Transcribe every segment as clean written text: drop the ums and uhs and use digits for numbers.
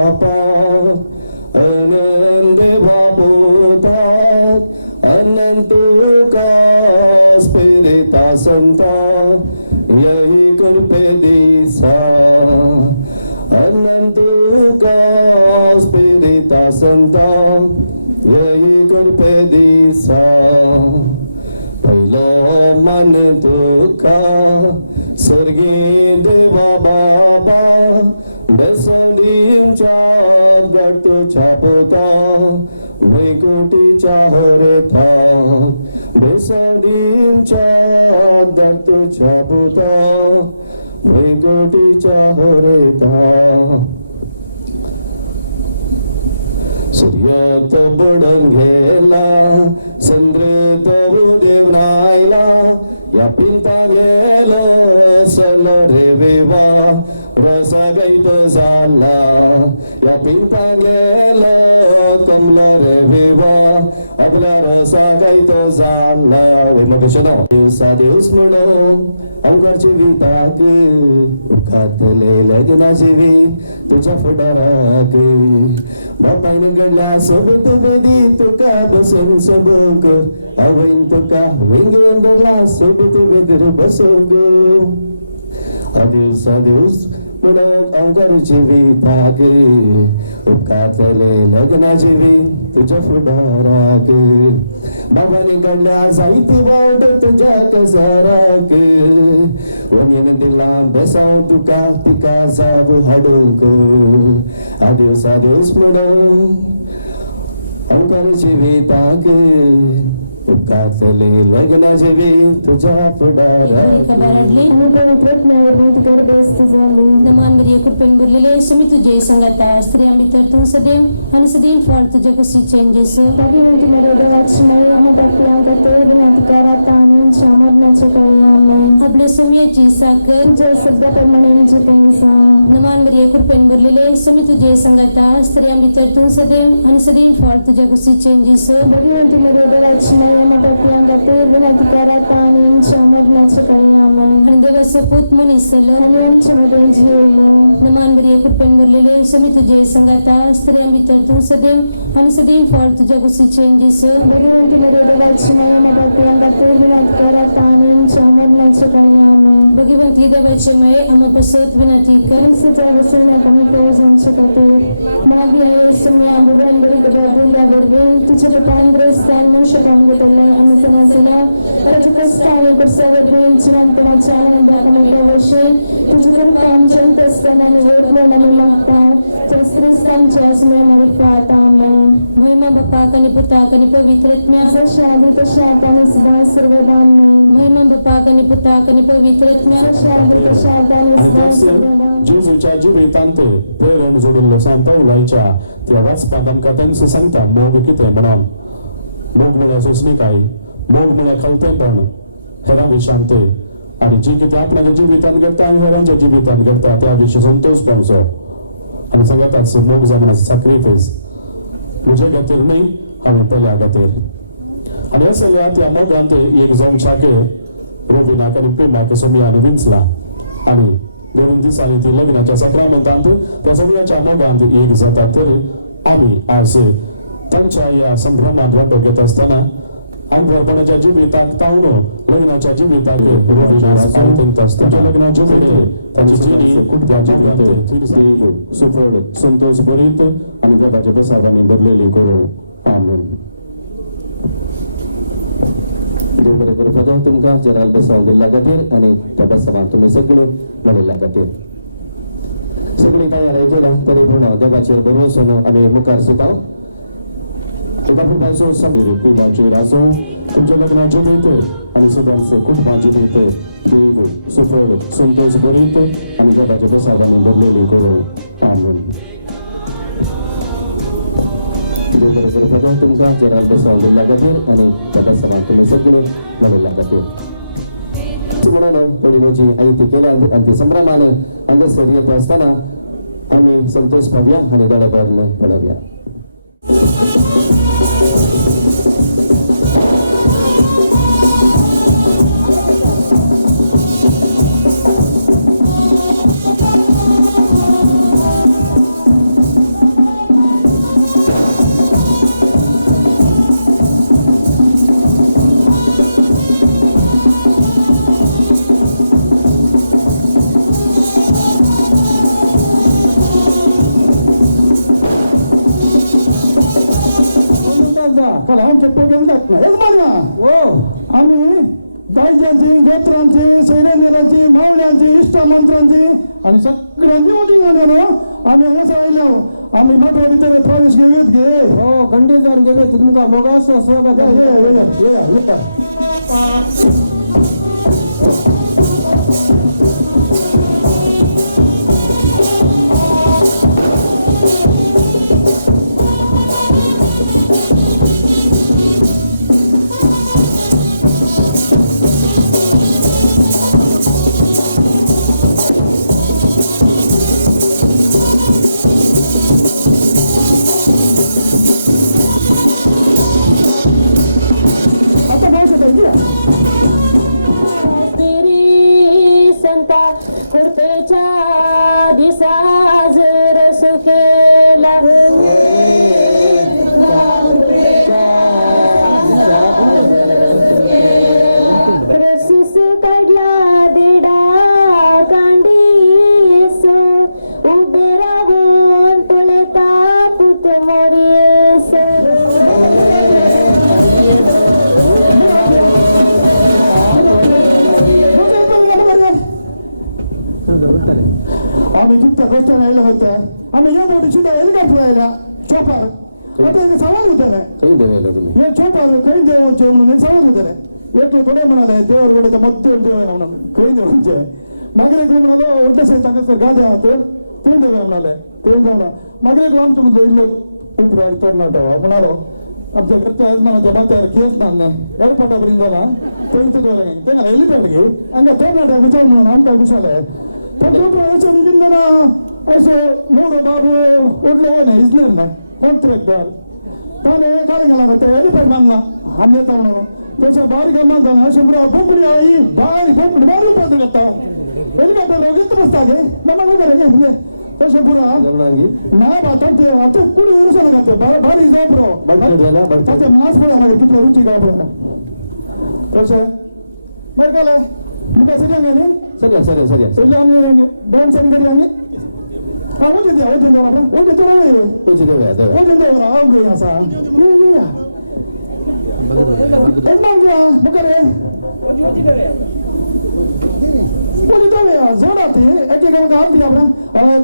बापा आनंद भापोतात अनंत का स्पिरिता संता यही कृपे दिसा अनंत का स्पिरिता संता यही कृपे दिसा पहिलं मन तुका स्वर्गी देवा बाबा बेसंदींच्या गटूच्या पोता वैकुंठीच्या हरथा बेसंदींच्या गटूच्या पोता वैकुंठीच्या हरथा सूर्यात बडन गेला चंद्र देव नायला या पिंता गेलो सल रे वेवा रसा गैत झाला या पिंता गेलो कमला रे वेवा आपल्या रसा गैत झाला वेमकेशना दिवसा दिवस म्हणून अवघडची विताक उखातले लग्ना जीवी तुझ्या फुडाराक बापायन घडल्या सोबत बेदी तुका बसून सबक आवईन तुका वेंगेंदरला सोबत बेदर बसोग आदिवस आदिवस म्हणून अवघडची विताक उखातले लग्ना जीवी तुझ्या फुडाराक बाबाने कडल्या जायती वावट तुझ्या कसाराक वनीन दिला बेसाव तुका तिका जाबू हाडूक आदिवस आदिवस म्हणून अंकरची विताक उकातले लग्ना जीवी तुझ्या फुडाराक दमान मरिया कृपेन भरलेले मी तुझे संगता स्त्री आम्ही तर तू सदैव आणि सदैव फळ तुझे कशी चेंजेस भगवंती मेरे लक्ष्मी आम्ही भक्तियांत तेर नतकराता आणि मरणाचे कळयामे आपल्या सोम्याची साखर जय सध्या प्रमाणे जितेंसा दमान मरिया कृपेन भरलेले मी तुझे संगता स्त्री आम्ही तर तू सदैव आणि सदैव फळ तुझे कशी चेंजेस भगवंती मेरे लक्ष्मी आम्ही भक्तियांत तेर नतकराता आणि मरणाचे कळयामे आणि देवाचं पूत मनीसल आणि मध्ये जीवला दमान मरिया कृपेन भरलेले मी तुझे संगता स्त्री आम्ही तर तू सदैव आणि सदैव फळ तुझे कशी चेंजेस भगवंती मेरे लक्ष्मी आम्ही भक्तियांत तेर नतकराता आणि मरणाचे कळयामे भगवंती देवाचे मये आम्हापासून विनंती कर सजावसने कमी प्रयोजनचे करते मागे समय बुरंबरी दिल्या बरोबर तुझ्या पांढरस्तान मोशकांगतले आणि सगळ्यांना रचकस्ताने कुर्सावरून जिवंतनाच्या आनंदाकडे वर्षे तुझ्याकडे काम चलत असताना निवडणं मागता शस्त्रस्तांच्या स्मरणाने पाहता महिमा बाप्पा कनी पुता कनी पवित्रत्म्या शादी तशा आणि सदा सर्वदा महिमा बाप्पा कनी पुता कनी पवित्रत्म्या शादी तशा आणि सदा सर्वदा जेजूच्या जिवितांत प्रेरण जोडून सांगता उलायच्या तेव्हाच पादनकात्यांचं सांगता मोग किती म्हणून मोग मुळे सोसणी काय मोग मुळे खलतेपण हेरा विशांत आणि जी किती आपल्याला जिवितान करता आणि हेरांच्या जिवितान करता त्याविषयी संतोष पावसो आणि सगळ्यात मोग जगण्याचं सॅक्रिफाईस तुझ्या खातीर न्ही हांवें त्या खातीर आणि हे सगळ्या त्या मोगांत एक जावंक शाके रोविनाक आनी प्रेमाक सोमियान विंचला आणि 2 दिसांनी ती लग्नाच्या सत्रामंतांत त्या सगळ्याच्या मोगांत एक जाता तर आम्ही आज तांच्या या संभ्रमात वांटो घेत असताना आंधळपणाच्या जिविताक तावून लग्नाच्या जिविताक रोविनास पावतंत असताना लग्नाच्या जिविताक ताची जिणी त्या जिवितांत सुफळ संतोष भरीत आणि देवाच्या प्रसादाने भरलेली करूं आमेन देव बरें करपाचो तुमकां जराल बेसाव दिल्ल्या खातीर आनी त्या बेसावाक तुमी सगळीं म्हणिल्ल्या खातीर सगळीं तयारी केल्या तरी पूण देवाचेर भरवंसो आमी मुखार सुटाव एका प्रकारचो समीर कुटुंबाचेर आसूं तुमच्या लग्नाचे जिवीत आनी सदांच कुटुंबाचे जिवीत देव सुफळ संतोष भरीत आनी देवाच्या प्रसादाने भरलेली करूं आमेन देव बरें करपाचो तुमकां जराल बेसाव दिल्ल्या खातीर आनी त्या बेसावाक तुमी सगळीं म्हणिल्ल्या खातीर म्हणून पडिवची आयती केल्या आनी ती संभ्रमान हांगासर येत आसतना आमी संतोष पावया आनी देवा भायर पळोवया जा कारण आमचे प्रोग्राम जात नाही हो आम्ही गायजांची गोत्रांची सैरेंद्रांची मावळ्यांची इष्टमंत्रांची आणि सगळ्यांची वोटिंग आम्ही असं आयलो आम्ही मठवा भितर प्रवेश घेऊत घे हो खंडीत जाऊन गेले तुमका मोगास स्वागत कृपेच्या दिसा जर सुखेला रसीस काढला देडा कांडीस उभे राहून तुले तापूत मोरीस आम्ही तुमच्या रस्त्याला यायला होतं आम्ही या मोठी सुद्धा हेलिकॉप्टर यायला चोपार आता एक सवाल होता ना हे चोपार काही देवांचे म्हणून सवाल होता ना एक थोडे म्हणाले देवर कडे मध्य म्हणून काही देवांचे मागे एक म्हणाले ಒಟ್ಟೆ ಸಾಕಷ್ಟು ಗಾದೆ ಆತು ತಿಳಿದವರ म्हणाले ते देवरा मागे एक आमचं म्हणजे इल्लं उपराय tornato म्हणालो आमच्या घरच्या यजमानाच्या बात्यावर केस नांदले एअरपोर्टा बरिंदाला ತಿಳಿದಿದ್ದವರ ತೆಂಗಲ ಎಲ್ಲಿದ್ದವರಿಗೆ ಹಂಗ tornato ವಿಚಾರ ಮಾಡೋಣ ಅಂತ ವಿಷಯ असं मोठं बाबू उठलं नाही इजनेर नाही कॉन्ट्रॅक्टर त्याने काय गेला होता एलिफंट मानला आम्ही येतो म्हणून त्याच्या बारीक गमत झाला शंभर बोंबडी आई बारीक बोंबडी बारीक पाहतो घेता हेलिकॉप्टर घेत बसता घे मग वगैरे तसं पुरा नाही बात ते आता पुढे वरुसाला जातो बारीक जाऊ त्याचे मास पडा मागे तिथल्या रुची गाबडा कसं बरं का मी कसं सांगेन ಸರಿಯಾ ಸರಿಯಾ ಸರಿಯಾ ಸರಿ ಆಮೇಲೆ ಡ್ಯಾನ್ಸ್ ಹೆಂಗಿದೆ ಆಮೇಲೆ ಓದಿದ್ದೆ जोडाती एक आरती आपला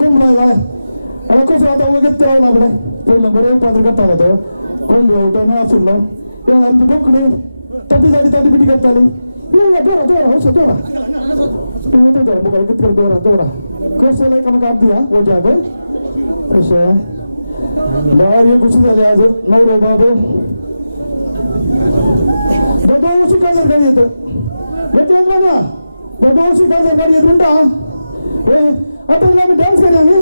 कुंभला कसं आता वगैरे आपलं पहिलं बरे पाच करता तो कुंभ उठा सुटलो आमची बोकडी तटी जाडी तटी पिटी करताली दोरा दोरा हो दोरा दोरा दोरा कसं नाही का मग आप दिया वो जाते कसं बाहेर ये खुशी झाली आज नवरो बाबू बदोशी काय जर गाडी येतं म्हणजे माझा बदोशी काय जर गाडी येत म्हणता आता आम्ही डान्स करूया आम्ही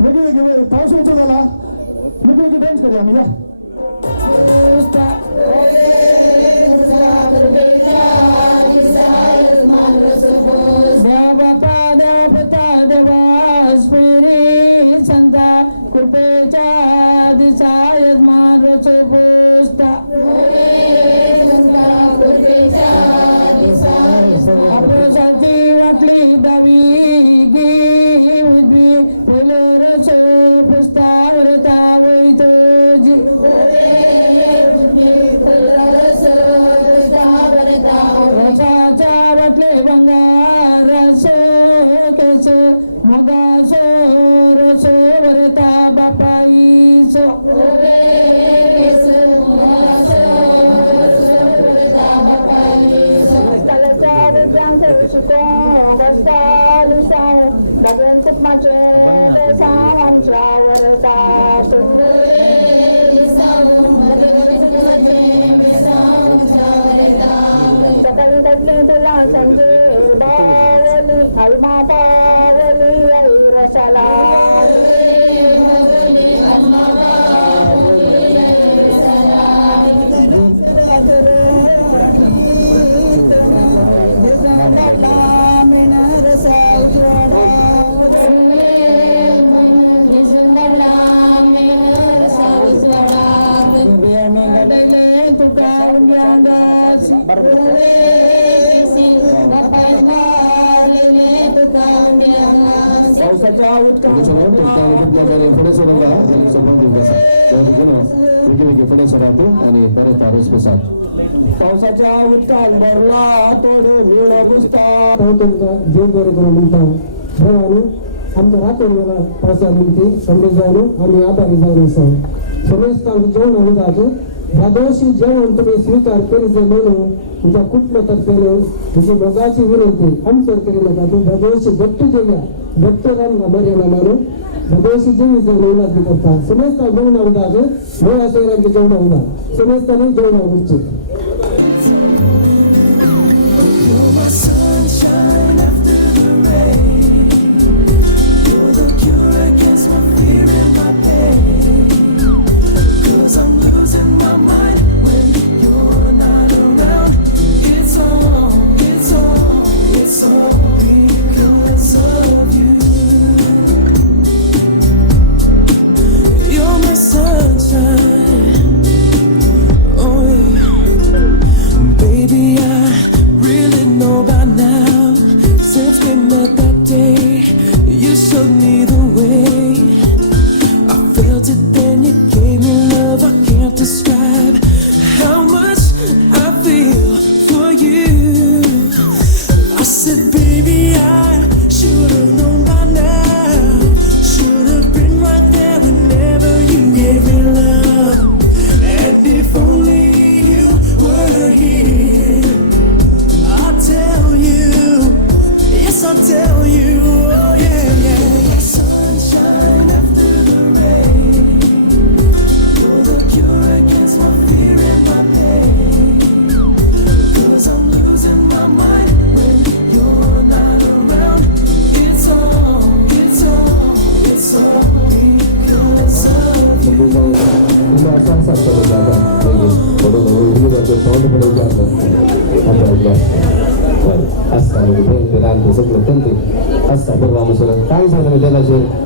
वेगवेगळे पाऊस होता झाला वेगवेगळे डान्स करूया आम्ही या संता कृपेच्या दिसाय मानस पुस्ता आपल्यासाठी वाटली दावी गी फुलरच पुस्तावर तावई तुझी रसाच्या वाटले बंगारस केस मगास रस वरता बापाईस अलमा पावली रसाला पावसाच्या उत्तर वेगळी पुढे सरातू आणि परत आरोस प्रसाद पावसाच्या उत्तान भरला तोड नीळ पुसता जीव बरे करून म्हणतो देवाने आमच्या रात्री पावसानिमित्ती संदेश जाऊन आम्ही आभारी जाऊन असो समजताना जेवण आम्ही जातो ह्या दिवशी जेवण तुम्ही स्वीकार करीचे म्हणून तुझ्या कुटुंबातर्फेने तुझी मोगाची विनंती आमचं करी नका तू ह्या दिवशी गट्टू जेव्हा गट्टू रामला मर्यादा मानून ह्या दिवशी जेवी जाऊन उन्हात करता समजता जेवण उदाग वेळा शहरांचे जेवण उदा समजताना जेवण उडचे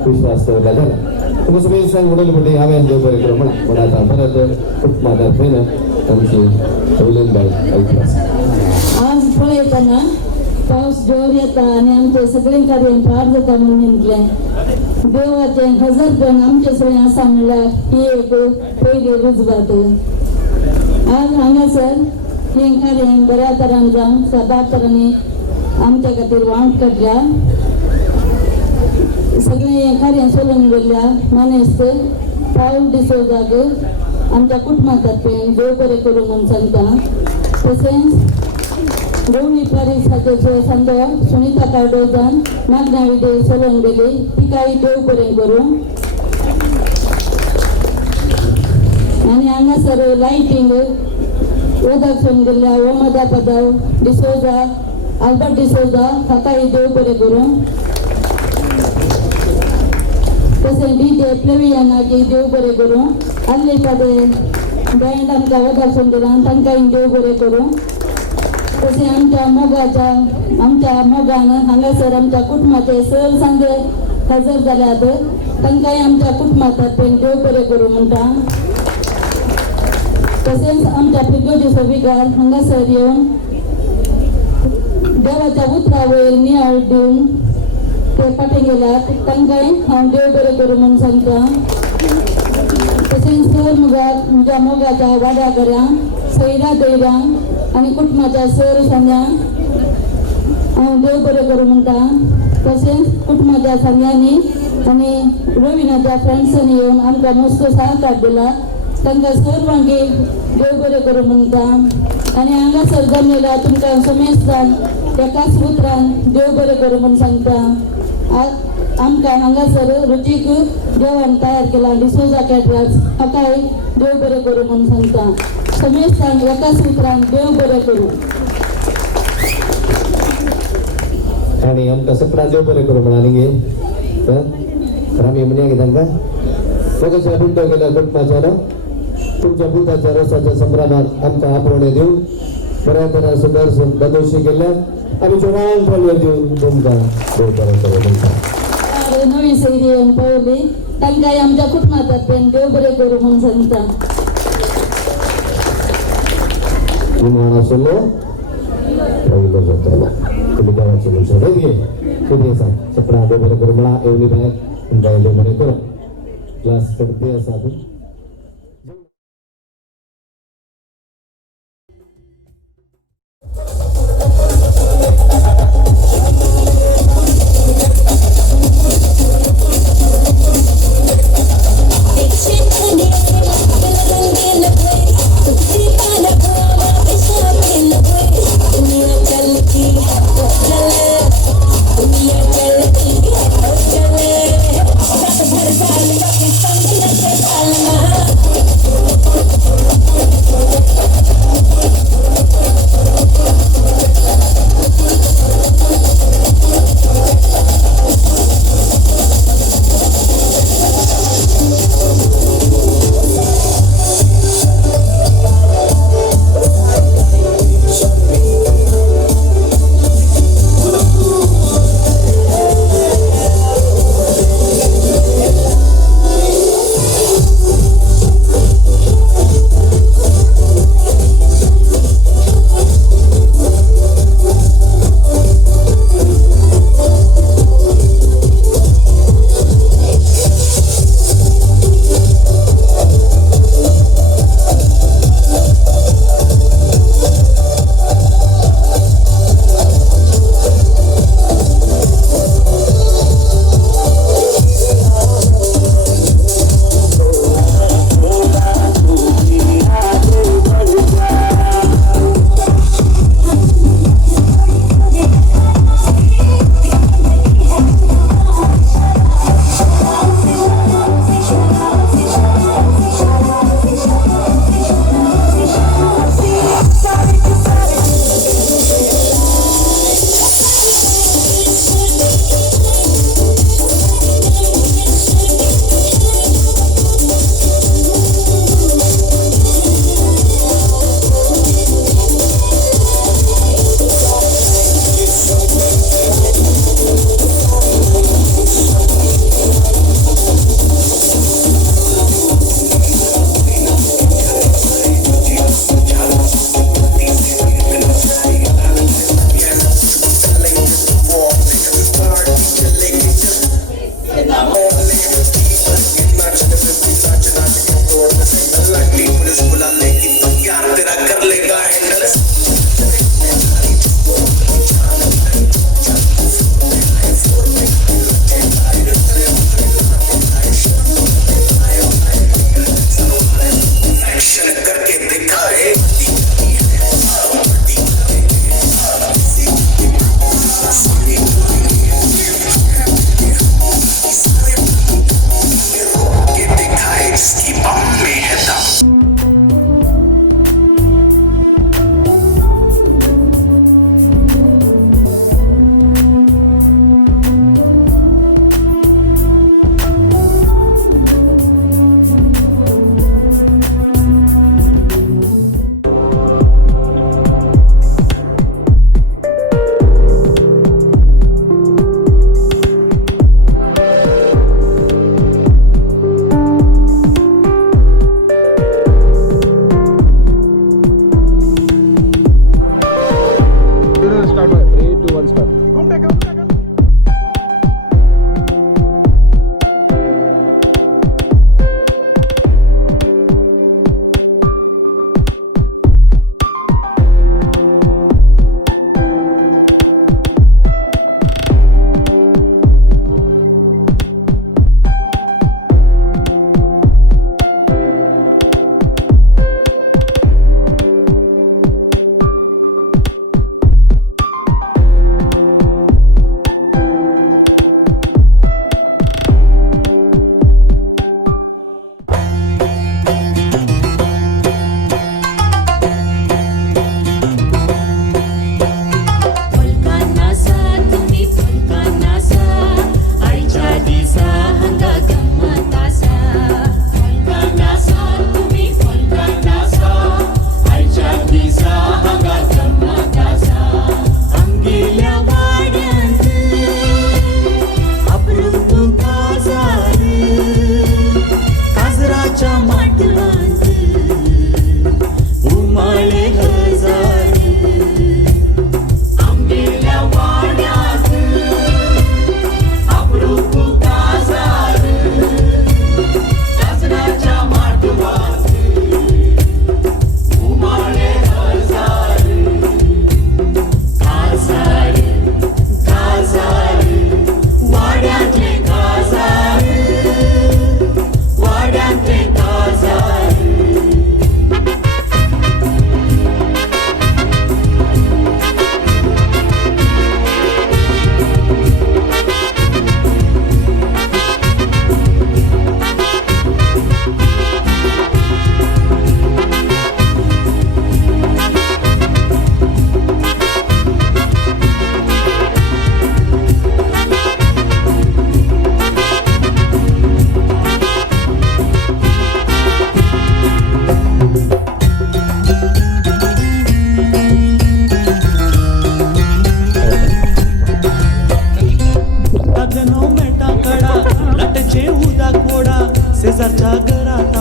विश्वास ठेवला तुम्ही सांग उडल कुठे आव्यान देव बरे करू म्हणा पण आता परत खूप माझा फेन तुमची बाई ऐकलास आज फळ येताना पाऊस जोर येता आणि आमचे सगळे कार्य पार जाता म्हणून म्हटले देवाचे हजर पण आमचे सगळे असा म्हणला ही एक पहिले रुजवात आज हांगासर हे कार्य बऱ्या तरान जावन सदा तरांनी आमच्या खातीर वांट काडल्या सगळे कार्य सोलून गेल्या मानेस्त पाऊल डिसोजाक आमच्या कुटुंबातर्फे देव बरे करू म्हणून सांगता तसेच रोवी परिसाचे संत सुनीता कार्डोजान नागना विडे सोलून गेली ती काही देव बरे करू आणि हांगासर लायटिंग उदक गेल्या ओमदा पदाव डिसोजा आल्बर्ट डिसोजा हाकाय देव बरे करू तसे डीजे प्लेवियानाची देव बरे करू आल्ले पदे बँड आमकां वदासून दिला तांकांय देव बरे करू तसे आमच्या मोगान हांगासर आमच्या कुटुंबाचे सर सांगे हजर जाल्यात तांकांय आमच्या कुटुंबातर्फे देव बरे करू म्हणटा तसेच आमच्या पिगोजी सोबिकार हांगासर येवन देवाच्या उतरावयर नियाळ दिवन ते पाठी गेल्यात तांकांय हांव देव बरे करू म्हणून सांगता तसेच सर मुगार म्हज्या मोगाच्या वाड्या घरां सैरा दैरां आणि कुटुंबाच्या सर सांग्यांक हांव देव बरे करू म्हणटा तसेच कुटुंबाच्या सांग्यांनी आणि रोविनाच्या फ्रेंड्सांनी येवन आमकां मस्त सहकार दिला तांकां सर्वांगी देव बरे करू म्हणटा आणि हांगासर जमलेल्या तुमकां समेस्तान एकाच उतरान देव बरे करू म्हणून सांगता आमकां हांगासर रुचीक जेवण तयार केला डिसोजा कॅटरर्स हाकाय देव बरे करू म्हणून सांगता समेस्तान एकाच उतरान देव बरे करू आणि आमकां सगळ्या देव बरे करू म्हणाली गे तर आमी म्हणया गे तांकां मोगाच्या पिंटो गेल्या कुटुंबाच्या तुमच्या बुद्धाच्या रसाच्या संभ्रमात आमकां आपवणे दिवन बऱ्या तरा सुदर्शन बदोशी केल्या आमी जोरान पळय दिवन तुमकां देव बरे करू म्हणटा नवी सैरी येवन पळयली तांकांय आमच्या कुटुंबातर्फे देव बरे करू म्हणून सांगता विमान आसलो पयलो जातलो तुमी देवाचें मनशां घे कितें आसा सगळ्या देव बरे करू म्हणा येवली भायर तुमकां देव बरे करू क्लास करते आसा तूं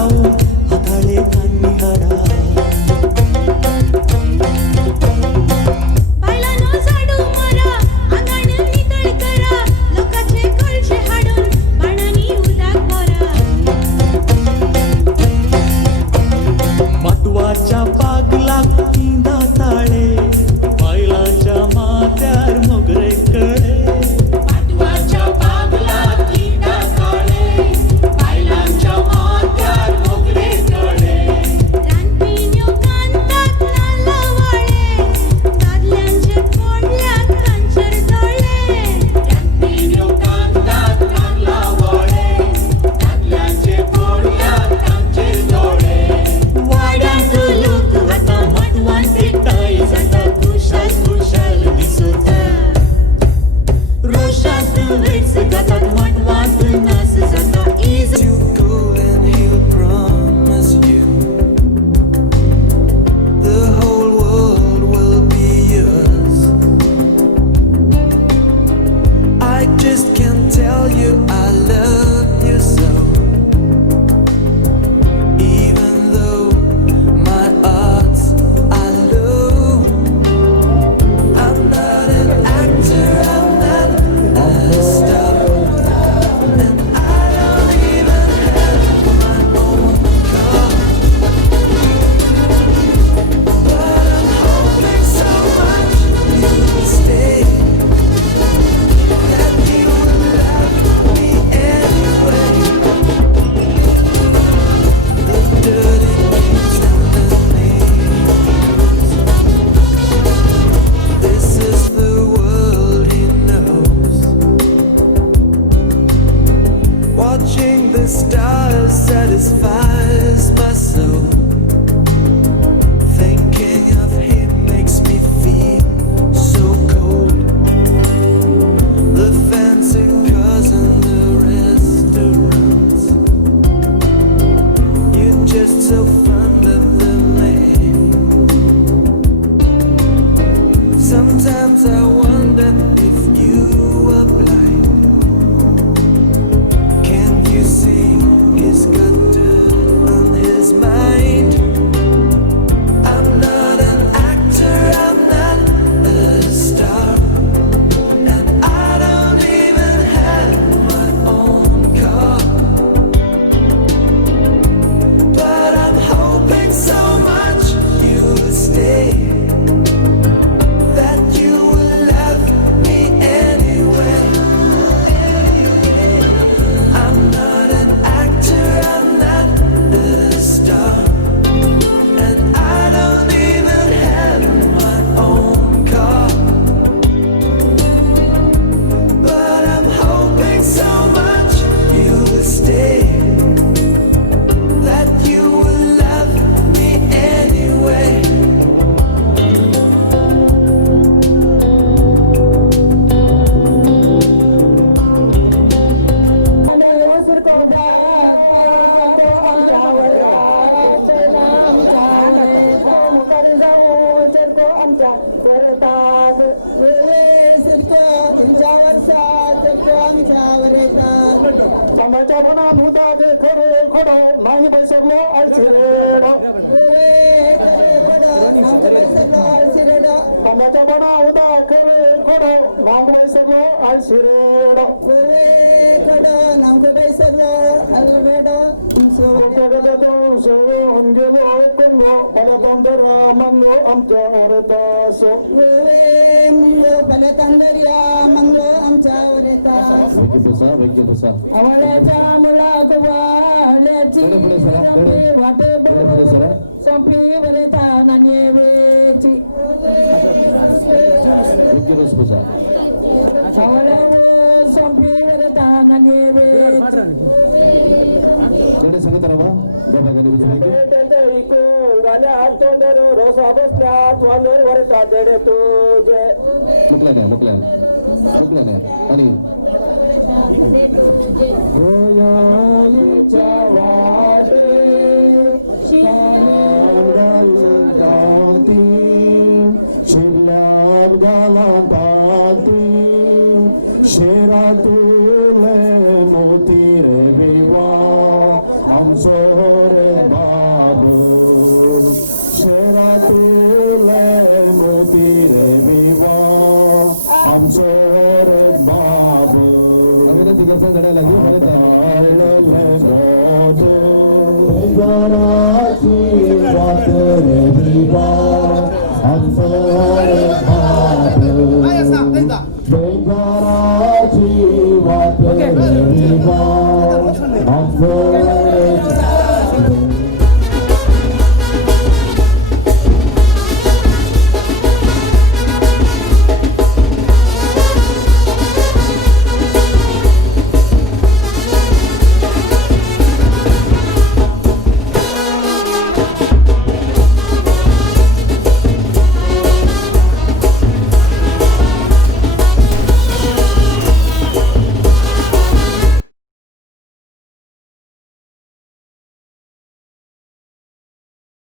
जाऊन हाताळे कान्नी हाडा बायलांनो झाडू मारा अंगण नितळ करा लोकांचे कळशे हाडून बाणांनी उदाक भरा माटवाच्या बागलाक किंदा ताळे बायलांच्या माथ्यार मोगरे कळे पाटवाच्या बागलात किंडा काळे बायलांच्या माथ्यार मोगरे कळे रानपिण्यो कांतात नाल्ला वाळे दादल्यांचे पोडल्यात तांचेर दोळे रानपिण्यो कांतात नाल्ला वाळे दादल्यांचे पोडल्यात तांचेर दोळे वाड्यात लोक आता मटवान पिटाय जाता खुशाल खुशाल दिसता रोशात वेच जातात मटवात नाच जाता is You go and he'll promise you the whole world will be yours. I just can't tell you I love you so. Even though my odds are low, I'm not an actor, I'm not a star, and I don't even have my own car. But I'm hoping so much you'll stay, that you will love me anyway. The dirty things underneath, this is the world he knows. Watching the stars satisfies my soul. Thinking of him makes me feel so cold. The fancy cars and the restaurants, you're just so fond of the man. Sometimes I wonder if you are blind. Can you see he's got dirt on his mind? I'm not an actor, I'm not a star, and I don't even have my own car. But I'm hoping so much you'll stay, that you will love me anyway. I'm not an actor, I'm not a star, and I don't even have my own car. But I'm hoping so much you'll stay, that you will love me anyway. समाच्या मनात होता ते खरे खोड नाही बैसरलो आळशिरेड समाच्या मना होता खरे खोड नाम बैसरलो आळशिरेड आवळ्याच्या मुलागवाल्याची वाटे संपी वरता नानेवेची आवळ्यावर संपी वरता नानेवेची रोसा बसल्या वरता जडे तुझे आणि गोयालीच्या वाटे श्यामल संक्रांती शिरल्यात गाला पाती शेरातूल मोती रे विवा आमचो रे बाबू शहरातील मोती रे विवा आमचे रे बाबू विनंती करतो घड्याला घेऊन परत घराची वाट रे विवा आमचे रे